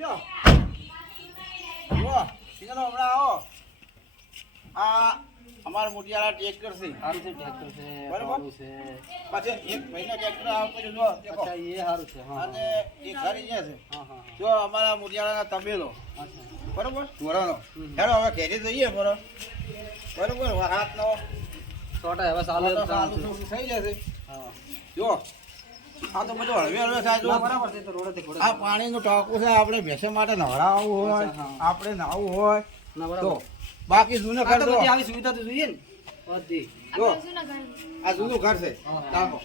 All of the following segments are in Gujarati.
લ્યો જુઓ કિનો હમણાં આવો આ અમારા મોટિયાળા ટ્રેક્ટર છે સારું છે ટ્રેક્ટર છે બરાબર છે પછી એક મહિનો ટ્રેક્ટર આવતો જો દેખો અચ્છા એ સારું છે હા અને એ ઘરે ગયા છે હા હા જો અમારા મોટિયાળાના તબેલો અચ્છા બરોબર ધોરાનો હેડો હવે ઘેરે જઈએ બરોબર હાથનો છોટા હવે ચાલે તો સારું થોડું થઈ જશે હા જો આ તો બધું હળવે હળવે થાય જો બરાબર છે તો રોડે ઘોડે આ પાણીનું ટાંકું છે આપણે ભેંસો માટે નવડાવવું હોય અચ્છા, હા. આપણે નાહવું હોય ના તો બરાબર બાકી જૂનું આ ઘર તો જો બધી આવી સુવિધા તો જોઈએ ને બધી જો આ જૂનું ઘર છે હા. ટાંકો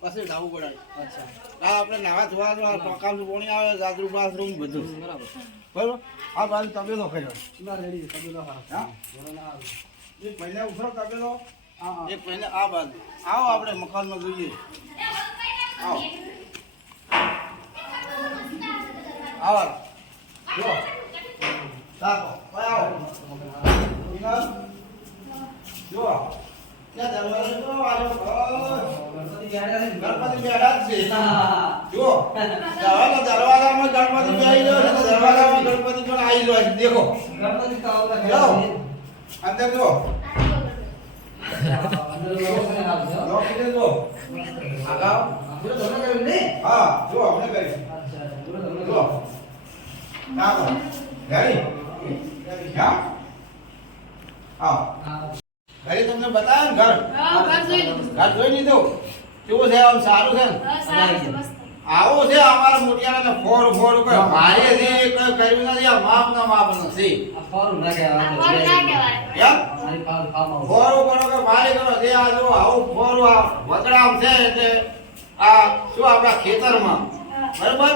પછી ધાવું પડાય અચ્છા આ આપણે નાવા ધોવા જો ટોકાનું પાણી આવે જાદરું બાથરૂમ બધું બરાબર બરોબર આ બાજુ તબેલો કર્યો ના રેડી છે તબેલો હા? હા ઘોડો ના આવે એક પહેલે ઉભરો તબેલો હા હા એક પહેલે આ બાજુ આવો આપણે મકાનમાં જોઈએ આવો આવો જો તાકો આવો વિનોદ જો ત્યાં દરવાજો તો આજો ગણપતિ બેઠા જ છે જો દરવાજામાં ગણપતિ આવી ગયો છે દરવાજામાં ગણપતિ પણ આવી ગયો છે દેખો ગણપતિ તો આવતા જો ઘરે અંદર જો અંદર લોકો ને આવજો જો કીધે જો આગાવ પૂરો તમને કહ્યું ને હા જો આપણે કરી અચ્છા પૂરો તમને જો તાકો ગઈ હા આવો હા ઘરે તમને બતાવ્યું ને ઘર ઘર જોઈ લીધું કેવું છે આમ સારું છે ને આવો છે અમારા મોટિયાને ફોર ફોર કોઈ ભારે છે કોઈ કર્યું નથી આ માપ નથી આ ફોરું ના કહેવાય એમ મારી પાસે ફાર્મ હાઉસ ફોર કરો કે ભારે કરો જે આ જો આવું ફોર આ વગડામ છે એટલે આ શું આપણા ખેતરમાં બરાબર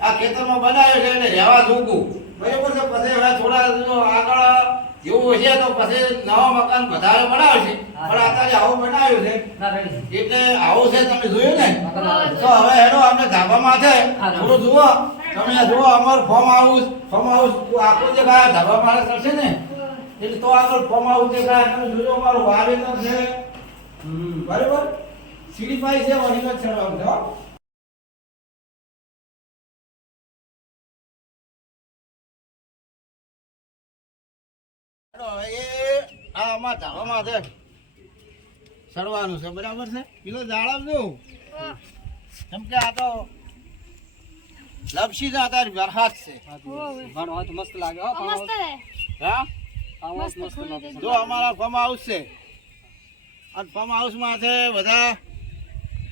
આ ખેતરમાં બનાવ્યું છે એટલે રહેવા જોગું બરાબર છે પછી હવે થોડા જો આગળ જેવું હશે તો પછી નવા મકાન વધારે બનાવશે પણ અત્યારે આવું બનાવ્યું છે ના રેડી એટલે આવું છે તમે જોયું ને મકાન તો હવે હેડો આપણે ધાબામાં છે થોડું જુઓ તમે આ જુઓ અમારું ફોર્મ હાઉસ આખું દેખાય ધાબા મારે કરશે ને એટલે તો આગળ ફોર્મ હાઉસ દેખાય તમે જોજો અમારું વાવેતર છે બરાબર સીડી પાઈ છે વળી જ ચડવાનું છે હો. હેડો હવે એ આ અમારા ધાબામાં છે ચડવાનું છે બરાબર છે પેલો જાળવજો કેમ કે આ તો લપસી જ અત્યારે વરસાદ છે ઘણો હોય તો મસ્ત લાગે હો ફાર્મ હાઉસ હા ફાર્મ હાઉસ મસ્ત લાગે જો અમારા ફાર્મ હાઉસ છે અને ફાર્મ હાઉસમાં છે બધા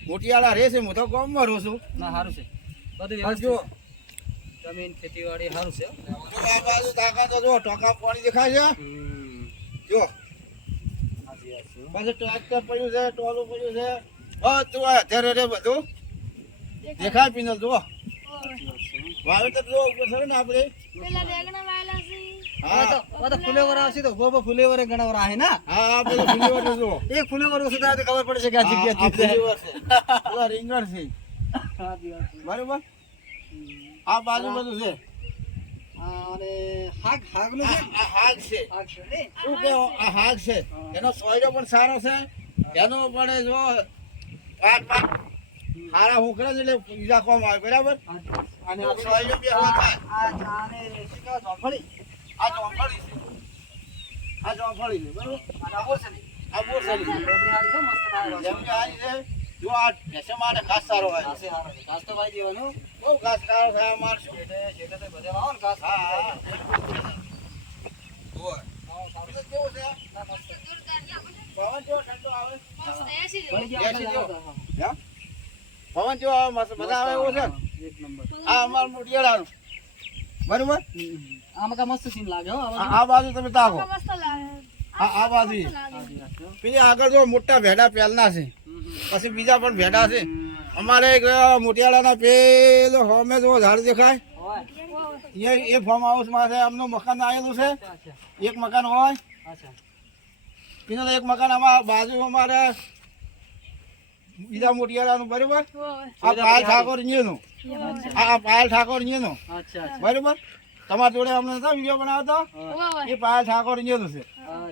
મોટિયાળા રહે છે હું તો ગામમાં રહું છું ના સારું છે બધું પણ જો વ્યવસ્થિત જમીન ખેતીવાડી સારું છે જો આ બાજુ તાકા તો જો ટોકા પાણી દેખાય છે જો હાજી હાજી પાછું ટ્રેક્ટર પડ્યું છે ટોલું પડ્યું છે બધું આ અત્યારે રે બધું દેખાય પીનલ જુઓ વાવેતર જો ઉપર છે ને આપણે હા ફુલેવર આવશે તો ગોબો ફુલેવર ગણવર आहे ना હા આ પેલું ફુલેવર છે જુઓ એક ફુલેવર સુધા તો ખબર પડે છે કે આ આ જગ્યા ફુલેવર છે પેલા રીંગણ છે હાજી હાજી બરાબર આ બાજુ બધું છે અને હાગ હાગ નું છે આ હાગ છે હાગ છે ને શું કે આ હાગ છે એનો સોયરો પણ સારો છે એનો પણ જો પાટ સારા હુકરા એટલે બીજા કોમ આવે બરાબર અને આ સોયરો બે હોય થાય. આને શું કહેવાય જોફળી આ જોંફળી છે આ જોંફળી છે બરાબર અને આ બોરસલી આ બોરસલી છે લેમડી હારી છે મસ્ત થાય જેમકે આ છે જો આ ભેંસો માટે ઘાસ સારો હોય ઘાસે હારો છે ઘાસ તો વાઈ દેવાનું બહુ ઘાસ સારો થાય અમારે શું જેટલે તો બધે વાવો ને ઘાસ હા હા જુઓ. સારું એટલે કેવું છે ના મસ્ત પવન જેવો ઠંડો આવે બની ગયા બેસી આપણે જાઓ. લાવો. હા? પવન જેવો આવે મસ્ત મજા આવે એવું છે ને? એક નંબર આ અમારું મોટિયાળાનું બરાબર આમાં કા મસ્ત સીન લાગે હો આ બાજુ તમે તાકો આ બાજુ પેલી આગળ જો મોટા ભેડા પહેલના છે પછી બીજા પણ ભેડા છે અમારે એક મોટિયાળાના પેલો હોમે જો ઝાડ દેખાય એ ફાર્મ હાઉસમાં છે આમનું મકાન આવેલું છે એક મકાન હોય અચ્છા પેલું એક મકાન અમારા બાજુ અમારે બીજા મોટિયાળાનું બરાબર આ પાયલ ઠાકોર નું આ પાયલ ઠાકોર નું અચ્છા બરાબર તમારા જોડે અમને નતા વિડીયો બનાવતો એ પાયલ ઠાકોર નું છે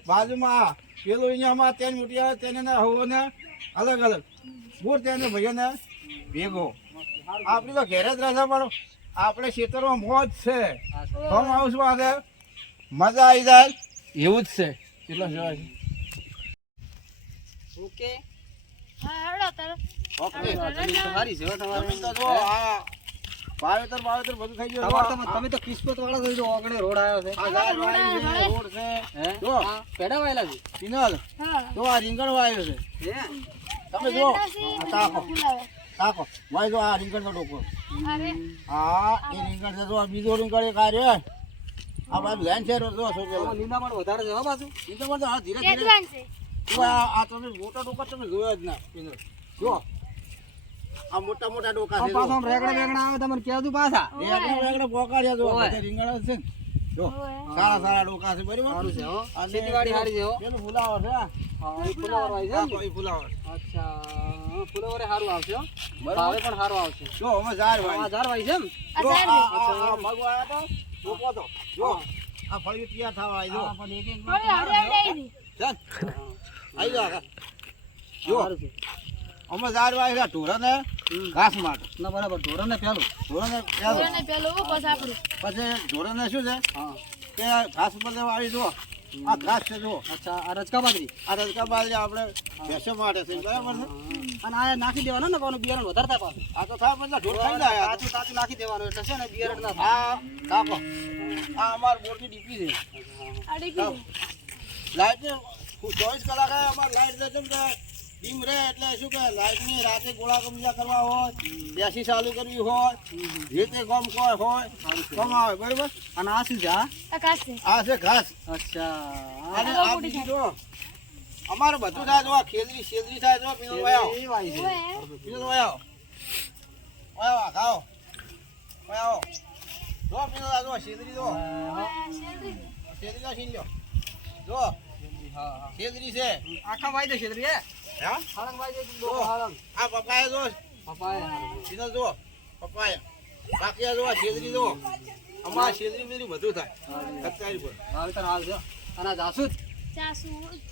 બાજુમાં આ પેલું અહીંયામાં ત્યાં મોટિયાળા તેને હોને અલગ અલગ બોર તેને ભાઈઓને ભેગો આપણી તો ઘેર જ રહેશે પણ આપણે ખેતરમાં મોજ છે. હા, સર. ફાર્મ હાઉસમાં છે, મજા આવી જાય એવું જ છે. કેટલો સેવા છે? ઓકે. ઓકે. જમીન તો સારી છે હો તમારી. જમીન તો જો આ વાવેતર બધું થઈ ગયું. તમારે તો તમે તો કિસ્મત વાળા છો, જો આગળ રોડ આવ્યો છે. આ ગાય વાળી છે, રોડ છે. હે? જો. હા, પેડા વાયેલા છે. સિનલ, જો આ રીંગણ વાવ્યો છે. હે? તમે જો આ તાકો ભાઈ જો આ રીંગણનો ડોકો. હા એ રીંગણ છે. જો આ બીજો રીંગણ એક આ રહ્યો. આ બાજુ લાઈન છે. જો આમાં સોચેલો લીંડામણ વધારે છે હો પાછું. રીંગણ તો હા ધીરે ધીરે. જો આ તમે મોટા ડોકા તમે જોયો જ ના. જો આ મોટા મોટા ડોકા છે. પાછો આમ રેગડા વેગડા આવે તમને કહેતું પાછા. રેગડા પોકાડ્યા જો ઓય. બધા રીંગણ જ છે ને. જો સારા ડોકા છે બરાબર. સારું છે હો. અને ખેતીવાડી સારી છે હો. પેલું ફુલાવર છે. હા, એ ફુલાવર વાવી છે એમ ને? આ ફુલાવર. અચ્છા, હા, ફુલાવરે સારું આવશે હો. બરાબર. ભાવે પણ સારું આવશે. જો અમે ઝાડ આ વાવી. ઝાડ વાવી છે એમ? જો આ મગ વાયા તો રોપો તો. જો આ ફળિયું તૈયાર થવા આવી જો. હા, પણ એક એક માં તો સારું છે હો. ચાલ આવી જાઓ કાકા. જો સારું છે. અમે ઝાડ વાવી છે ઢોરાને ઘાસ માટે. ના બરાબર, ઢોરણ ને પેલું. ઢોરાને પછી ઢોરાને શું છે હા. કે ઘાસ ઉપર વાવી જો. આ ઘાસ છે જો. અચ્છા, આ રજકા બાજરી. આ રજકા બાજરી આપણે ભેંસો માટે છે બરાબર છે. અને આ નાખી દેવાનું ને કોનું બિયારણ વધારે થાય પાછું. આ તો થાય બધા ઢોર ખાઈ જાય આ તો. કાચું કાચું નાખી દેવાનું એટલે છે ને બિયારણ ના થાય. આ કાપો. આ અમાર બોરની ડીપી છે. લાઈટ 24 કલાક અમાર લાઈટ છે કેમ કે ડીમ રહે એટલે શું કે લાઈટ ની રાતે ગોળા કબજા કરવા હોય, એસી ચાલુ કરવી હોય, જે તે કામ કોઈ હોય કામ આવે બરાબર. અને આ શું છે આ? આ છે ઘાસ. અચ્છા, અને આ બીજું જો અમારે બધું થાય જો આ ખેતરી થાય જો પીનો વાયો એ વાવી છે. પીનો વાયો વાયો ખાઓ વાયો જો પીનો જો ખેતરી જો ખેતરી નો છીન લ્યો જો હા, હા. ખેતરી છે. આખા વાવી દે છેતરી હે? હા હાલંગ વાવી દે જો હાલંગ. આ પપાયા જો પપાયા હારું. પીનો જો પપાયા બાકી જો ખેતરી જો અમાર ખેતરી મેરી બધું થાય અત્યારે પર વાવેતર હાલ છે. અને આ જાસૂદ?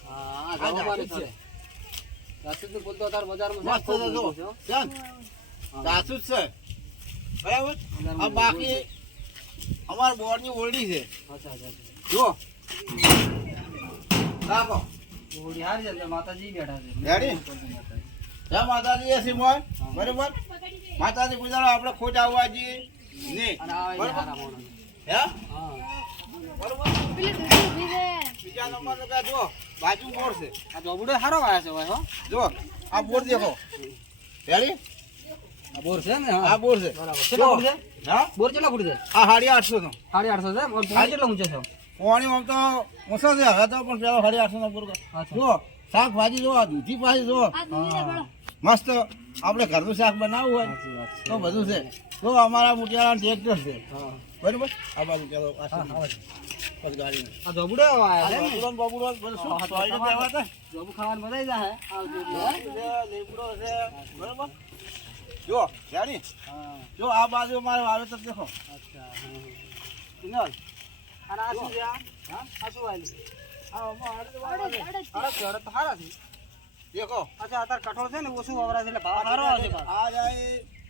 હા, આ જાસૂદ છે. જાસૂદનું ફૂલ તો અત્યારે બજારમાં મસ્ત છે જો ચાલ સાચું જ છે બરાબર. આ બાકી અમાર બોર્ડની ઓરડી છે અચ્છા, અચ્છા. જો રાખો ઓડી હારી છે એટલે માતાજી બેઠા છે. રેડી? જય માતાજી એ સિમોય બરાબર. માતાજી પૂજાનો આપણે ખોટ આવવા જઈએ નહીં અને આ એ બરાબર હારા મોણા. હે હા. બરાબર. બીજા નંબર તો જો બાજુ બોર છે આ જોબુડો હારો વાયા છે ભાઈ હો. જો આ બોર દેખો રેડી. આ બોર છે ને? આ બોર છે બરાબર. કેટલા ફૂટ છે? હા બોર કેટલા ફૂટ છે? આ 850 નો 850 છે. ઓર પાણી કેટલા ઊંચે છે? પાણી આમ તો ઓછો છે હવે તો પણ પેલો 850 નો બોર. અચ્છા. જો શાકભાજી જો આ દૂધી પાછી જો મસ્ત આપણે ઘરનું શાક બનાવવું હોય સાચી વાત છે. તો બધું છે. તો અમારા મોટિયાળા ટ્રેક્ટર છે હા. બરાબર. આ બાજુ ચાલો હા, હા. પછી ગાડી આ જોબુડો વાયા છે ને? બબુડો બધું શું હા, સોયડે બેહવા હતા. જોબુ ખાવાનું બધાય જાય આવજો એટલે. લીમડો છે બરાબર. જો રેડી. હા. જો આ બાજુ અમારે વાવેતર દેખો અચ્છા. સિંગલ. અને આ શું છે આ? હા? આ શું વાયેલું? અડદ તો હારા છે. દેખો અચ્છા, અત્યારે કઠોળ છે ને ઓછું વવરાય છે એટલે ભાવ સારો આવશે પાછો. આ જાય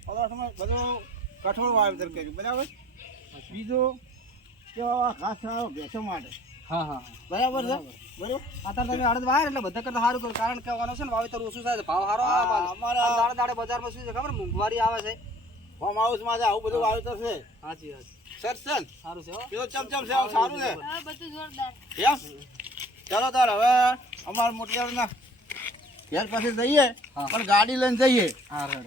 પદાર્થમાં બધું કઠોળ વાવેતર કર્યું બરાબર. બીજું કે આ ઘાસ સારો ભેંસો માટે હા, હા. બરાબર છે બરાબર. અત્યારે તમે અડદ વાય એટલે બધા કરતા સારું કર્યું કારણ કે આનું છે ને વાવેતર ઓછું થાય છે ભાવ સારો આવે પાછો. અમારા- અને દાડે દાડે બજારમાં શું છે ખબર મોંઘવારી આવે છે. ફાર્મ હાઉસમાં આવું બધું વાવેતર છે સાચી વાત. સર સર સારું છે હો. પેલો ચમચમ છે આવું સારું છે એમ. ચાલો તાર હવે અમારા મોટિયાળના ઘેર પાસે જઈએ હા. પણ ગાડી લઈને જઈએ હા, રેડ.